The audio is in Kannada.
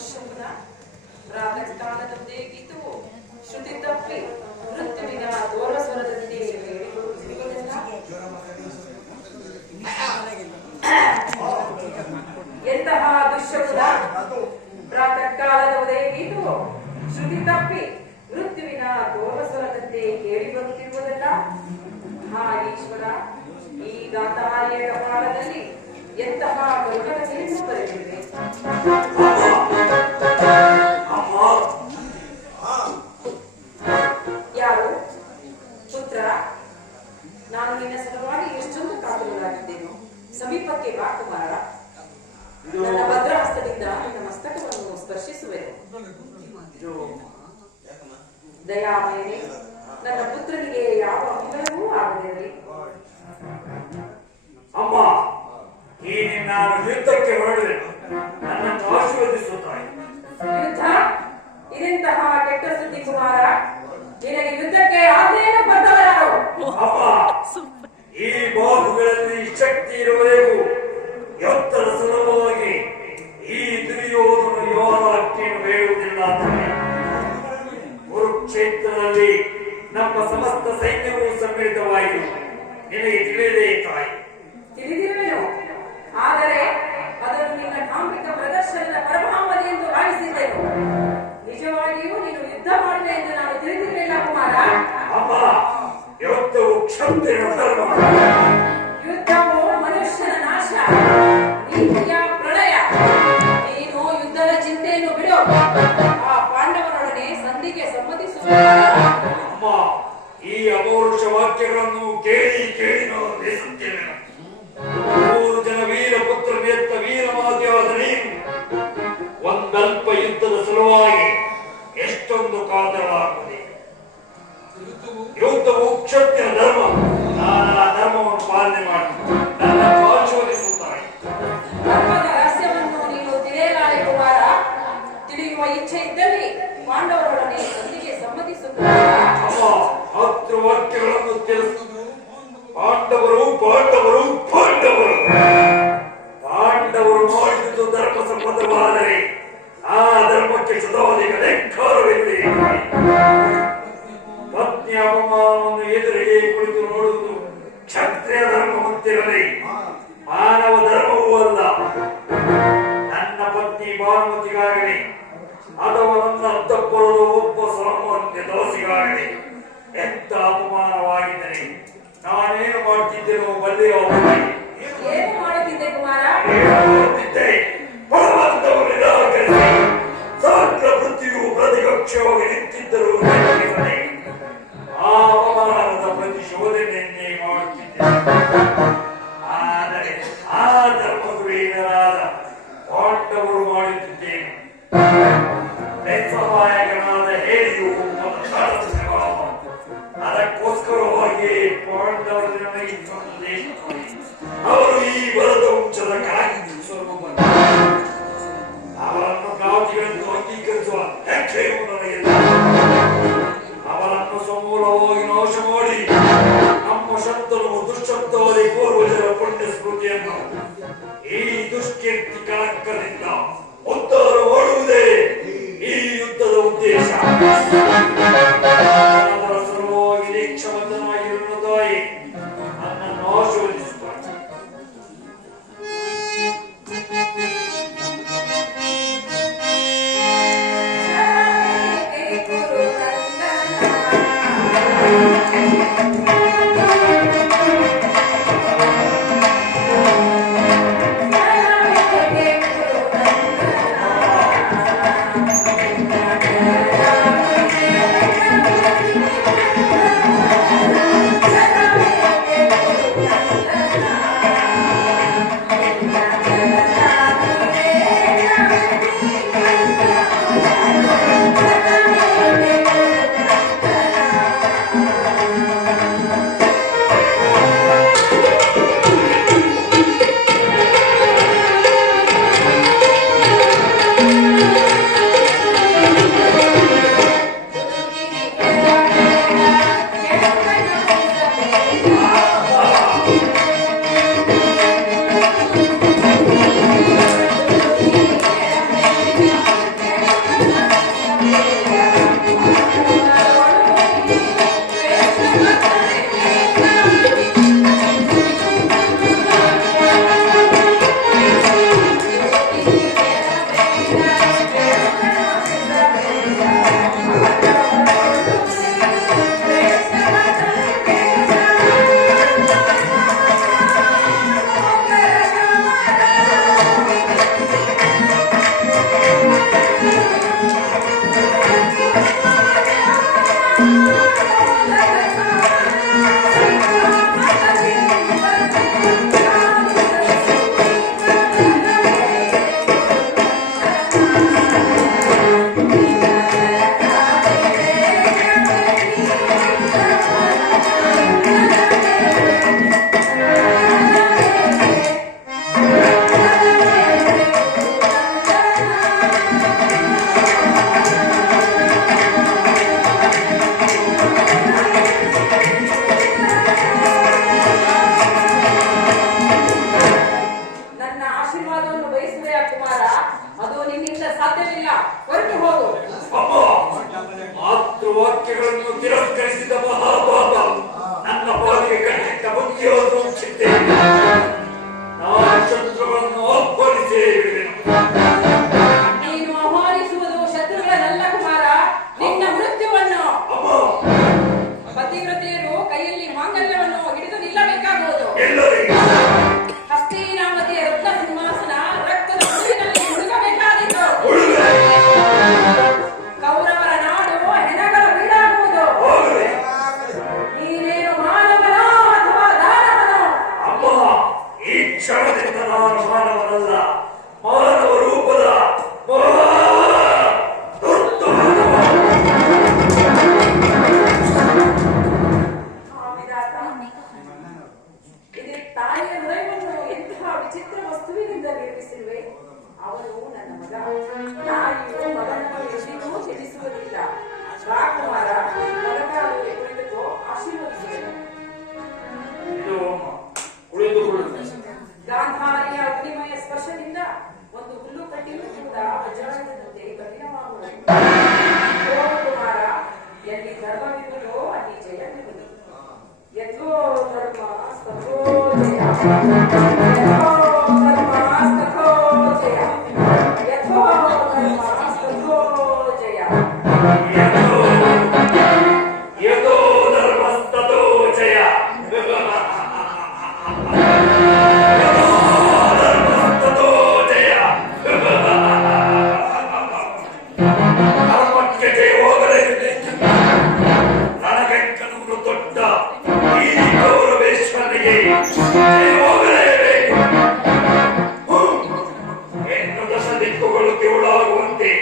ದುಶ್ಶಕುನ ಪ್ರಾತಃ ಕಾಲದಂತೆ ಗೀತವು ಶ್ರುತಿ ತಪ್ಪಿ ಮೃತ್ಯುವಿನ ದೋರಸ್ವರದಂತೆ ಹೇಳಿಕೊಳ್ಳುತ್ತಿರುವುದೆಲ್ಲ ಎಂತಹ ದುಶ್ಶಕುನ ಪ್ರಾತಃ ಕಾಲದ ಉದಯ ಗೀತವು ಶ್ರುತಿ ತಪ್ಪಿ ಮೃತ್ಯುವಿನ ದೋರಸ್ವರದಂತೆ ಕೇಳಿ ಬರುತ್ತಿರುವುದಲ್ಲ. ಹಾ ಈಶ್ವರ, ಈ ಗಾಂಧಾರಿಯ ಕಪಾಲದಲ್ಲಿ ಎಂತಹ ಕರುಣತೆಯನ್ನು ಬರೆದಿದೆ. ಯಾರು ಪುತ್ರ, ನಾನು ನಿನ್ನ ಸಲುವಾಗಿ ಎಷ್ಟೊಂದು ಕಾತುರರಾಗಿದ್ದೇನು. ಸಮೀಪಕ್ಕೆ ಬಾ ಕುಮಾರ. ನನ್ನ ಭದ್ರಹಸ್ತದಿಂದ ನಿನ್ನ ಮಸ್ತಕವನ್ನು ಸ್ಪರ್ಶಿಸುವೆನು. ದಯಾಮಯನೇ, ನನ್ನ ಪುತ್ರನಿಗೆ ಯಾವ ಮಂಗಳವೂ ಆಗದಿರಲಿ. ಅಮ್ಮ, ಈ ನಿನ್ನ ಯುದ್ಧಕ್ಕೆ ಹೊರಡುವೆನು. ನನ್ನನ್ನು ಆಶೀರ್ವದಿಸುತ್ತಾಯಿ. ಯುದ್ಧ? ಇದೆಂತಹ ಕೆಟ್ಟ ಸುದ್ದಿ ಕುಮಾರ. ನಿನಗೆ ಯುದ್ಧಕ್ಕೆ ಆಜ್ಞೆಯನ್ನು ಕೊಟ್ಟವರಾರು? ಅಮ್ಮ, ಈ ಬಾಹುಗಳಲ್ಲಿ ಶಕ್ತಿ ಇರುವವರೆಗೂ ಎತ್ತರ ಸುಲಭವಾಗಿ ಈ ದುರ್ಯೋಧನ ಯೋಧನನ್ನು ಬೇಡುವುದಿಲ್ಲ. ಕುರುಕ್ಷೇತ್ರದಲ್ಲಿ ನಮ್ಮ ಸಮಸ್ತ ಸೈನ್ಯವು ಸಮ್ಮಿಳಿತವಾಗಿದೆ. ನಿನಗೆ ತಿಳಿದೇ ತಾಯಿ. ತಿಳಿದಿರುವೆನು, ಆದರೆ ಅದನ್ನು ನಿನ್ನ ಕಾಮಿಕ ಪ್ರದರ್ಶನದ ಪರಮಾವಧಿ ಎಂದು ಭಾವಿಸಿದ್ದೆನು. ನಿಜವಾಗಿಯೂ ನೀನು ಯುದ್ಧ ಮಾಡುವೆ ಎಂದು ನಾನು ತಿಳಿದಿರಲಿಲ್ಲ ಕುಮಾರ. ಅಮ್ಮ, ಯುದ್ಧವು ಕ್ಷತ್ರಿಯ ಧರ್ಮ. ಯುದ್ಧವು ಮನುಷ್ಯನ ನಾಶ, ನೀತಿಯ ಪ್ರಳಯ. ನೀನು ಯುದ್ಧದ ಚಿಂತೆಯನ್ನು ಬಿಡು. ಆ ಪಾಂಡವರೊಡನೆ ಸಂಧಿಗೆ ಸಮ್ಮತಿಸುವ. ಅಮ್ಮ, ಈ ಅಮೌರುಷ ವಾಕ್ಯಗಳನ್ನು ಕೇಳಿ ಕೇಳಿ ನಾನು ದೇಸುತ್ತೇನೆ. 3 ಜನ ವೀರ ಪುತ್ರನೆತ್ತ ವೀರ ಮಾತೆಯಾದ ನೀನು ಒಂದಲ್ಪ ಯುದ್ಧದ ಸಲುವಾಗಿ ಎಷ್ಟೊಂದು ಕಾತರವಾಗುತ್ತದೆ. ಯುದ್ಧವು ಕ್ಷತ್ರಿಯ ಧರ್ಮ. ನಾನು ಆ ಧರ್ಮವನ್ನು ಪಾಲನೆ ಮಾಡುತ್ತೇನೆ. ನನ್ನನ್ನು ಆಶೀರ್ವದಿಸುತ್ತಾರೆ. ಧರ್ಮದ ರಹಸ್ಯವನ್ನು ನೀನು ತಿಳಿಯಲಾರೆ ಕುಮಾರ. ತಿಳಿಯುವ ಇಚ್ಛೆ ಇದ್ದಲ್ಲಿ ಪಾಂಡವರೊಡನೆ ಸಂಧಿಗೆ ಸಮ್ಮತಿಸುತ್ತಾರೆ. ಅಮ್ಮ, 10 ವಾಕ್ಯಗಳನ್ನು ತಿಳಿಸುವುದು. ಪಾಂಡವರು ಪಾಂಡವರು ಪಾಂಡವರು ಪಾಂಡವರು ಮಾಡಿದ್ದು ಧರ್ಮ ಸಮ್ಮತವಾದರೆ ಆ ಧರ್ಮಕ್ಕೆ ಸದಾಧಿಕ ಲೆಕ್ಕಾರವಿದೆ. ಪತ್ನಿ ಅಪಮಾನವನ್ನು ಎದುರಿಗೆ ಕುಳಿತು ನೋಡುವುದು ಕ್ಷತ್ರಿಯ ಧರ್ಮ ಹೊಂದಿರಲಿ, ಮಾನವ ಧರ್ಮವೂ ಅಲ್ಲ. ನನ್ನ ಪತ್ನಿ ಭಾನುಮತಿಗಾಗಲಿ ಅಥವಾ ನನ್ನ ಅಂತಃಪುರದ ಒಬ್ಬ ಸಾಮಾನ್ಯ ದೋಷಿಗಾಗಲಿ ಎಂತ ಅಪಮಾನವಾಗಿದ್ದರೆ ನಾನೇನು ಮಾಡ್ತಿದ್ದೇನೋ ಬಲ್ಲೆಯೋ. ಏನು ಮಾಡುತ್ತಿದ್ದೆ ಕುಮಾರ? ಮಾಡುತ್ತಿದ್ದೆ. ಭಗವಂತನು ನಿರಾಕರಿಸಿ ಸಮಗ್ರ ವೃತ್ತಿಯು ಪ್ರತಿಪಕ್ಷವಾಗಿ ನಿಂತಿದ್ದರೂ ಆ ಅಪಮಾನದ ಪ್ರತಿಶೋಧನೆಯನ್ನೇ ಮಾಡುತ್ತಿದ್ದೆ. ಆದರೆ ಆ ಧರ್ಮಗುರೀನರಾದ ಪಾಂಡವರು ಮಾಡುತ್ತಿದ್ದೇನೆ. ನಿಸ್ಸಹಾಯಕನಾದ ಹೇಳಿಯು ಅದಕ್ಕೋಸ್ಕರವಾಗಿ ಪಾಂಡವರು ನನಗೆ ಅವರು ಈ ಭರತ ವಂಶದ ಕಾಗಿ ಸ್ವರೂಪ. ಅವರನ್ನು ಕಾವತಿಗಳನ್ನು ಅಂಗೀಕರಿಸುವ ಹೆಜ್ಜೆಯು ನನಗಿಲ್ಲ. ಅವರನ್ನು ಸಮೂಲವಾಗಿ ನಾಶ ಮಾಡಿ ನಮ್ಮ ಶಬ್ದನು ದುಶ್ಶಬ್ದವಾಗಿ ಪೂರ್ವಜರ ಪುಣ್ಯ ಸ್ಮೃತಿಯನ್ನು ಈ ದುಷ್ಕೀರ್ತಿ ಕಳಂಕದಿಂದ ಉದ್ಧಾರ ಮಾಡುವುದೇ ಈ ಯುದ್ಧದ ಉದ್ದೇಶ. ಅದರ ಸಲುವಾಗಿ ದೀಕ್ಷಾಬದ್ಧನಾಗಿರುವ ತಾಯಿ ನನ್ನನ್ನು ಆಶೀರ್ವದಿಸುತ್ತಾರೆ. ಸಾಧ್ಯವಿಲ್ಲ. ಹೊರಟು ಹೋಗು. ಅಮ್ಮ, ಮಾತೃವಾಕ್ಯಗಳನ್ನು ತಿರಸ್ಕರಿಸಿದ ಮಹಾಪಾಪ ನನ್ನ ಪಾಲಿಗೆ ಕಟ್ಟಿಟ್ಟ ಬುದ್ಧಿಯನ್ನು ಮುಚ್ಚಿದ್ದೇನೆ. ನಾನು ಶತ್ರುಗಳನ್ನು ಆಹ್ವಾನಿಸೇ ಬಿಡುವೆನು. ನೀನು ಆಹ್ವಾನಿಸುವುದು ಶತ್ರುಗಳನ್ನಲ್ಲ ಕುಮಾರ, ನಿನ್ನ ಮೃತ್ಯುವನ್ನು. ಅಮ್ಮ, ಪತಿವ್ರತೆಯರು ಕೈಯಲ್ಲಿ ಮಾಂಗಲ್ಯವನ್ನು ಹಿಡಿದು ನಿಲ್ಲಬೇಕಾಗುವುದು. ಎಲ್ಲರಿಗೆ ಹಸ್ತಿನಾವತಿಯ ರತ್ನ ಸಿಂಹಾಸನ ರಕ್ತದ ಹುಡುಗಿನಲ್ಲಿ ಹುಡುಕಬೇಕಾದೀತು. ಕೌರವರ ನಾಡು ಹೆಣಗಳ ಬೀಡಾಗುವುದು. ನೀನೇನು ಮಾನವನೋ ಅಥವಾ ದಾನವನೋ? ಅಮ್ಮ, ಈ ಕ್ಷಣದಿಂದ ನಾನು ಮಾನವನಲ್ಲ, ಮಾನವ ರೂಪದ ಸ್ವಾಮಿದಾಸ, ಇದೇ ತಾಯಿಯ ಹೃದಯವನ್ನು ಎಂತಹ ವಿಚಿತ್ರ ವಸ್ತುವಿನಿಂದ ನಿರ್ಮಿಸಿರುವೆ. ಅವನು ನನ್ನ ಮಗ. ತಾಯಿಯು ಮಗನನ್ನು ಎಂದಿಗೂ ತ್ಯಜಿಸುವುದಿಲ್ಲ. ರಾಕುಮಾರ, ಮಗನಾಗಿ ಕುಳಿತು ಆಶೀರ್ವದಿಸುವೆನು. ಇದು ಅಮ್ಮ, ಉಳಿದುಕೊಳ್ಳುತ್ತದೆ. ಗಾಂಧಾರಿಯ ಅಗ್ನಿಮಯ ಸ್ಪರ್ಶದಿಂದ ಒಂದು ಹುಲ್ಲು ಕಟ್ಟಿಯೂ ಕೂಡ ವಜ್ರಾಯುಧದಂತೆ ಕಠಿಣವಾಗುವುದು. ಓ ಕುಮಾರ, ಎಲ್ಲಿ ಧರ್ಮವಿರುವುದೋ ಅಲ್ಲಿ ಜಯವಿರುವುದು. ಯಥೋ ಧರ್ಮ ಸ್ತಥೋ ಜಯ. ಯಥೋ ಧರ್ಮ ಸ್ತಥೋ ಜಯ. ಯಥೋ ಧರ್ಮ ಸ್ತಥೋ ಜಯ. ಯಥೋ ಧರ್ಮಸ್ತಥೋ ಜಯ. ಧರ್ಮಸ್ತಥೋ ಜಯ. ಧರ್ಮಕ್ಕೆ ಜಯವಾಗಲಿದೆ. ನನಗೆಂಕನೂರು ದೊಡ್ಡ ಈ ಗೌರವೇಶ್ವರನಿಗೆ ಜಯವಾಗಲೇಬೇಕು. ಹೆಣ್ಣು ದಶ ದಿಕ್ಕುಗಳು ಕಿವುಡಾಗುವಂತೆ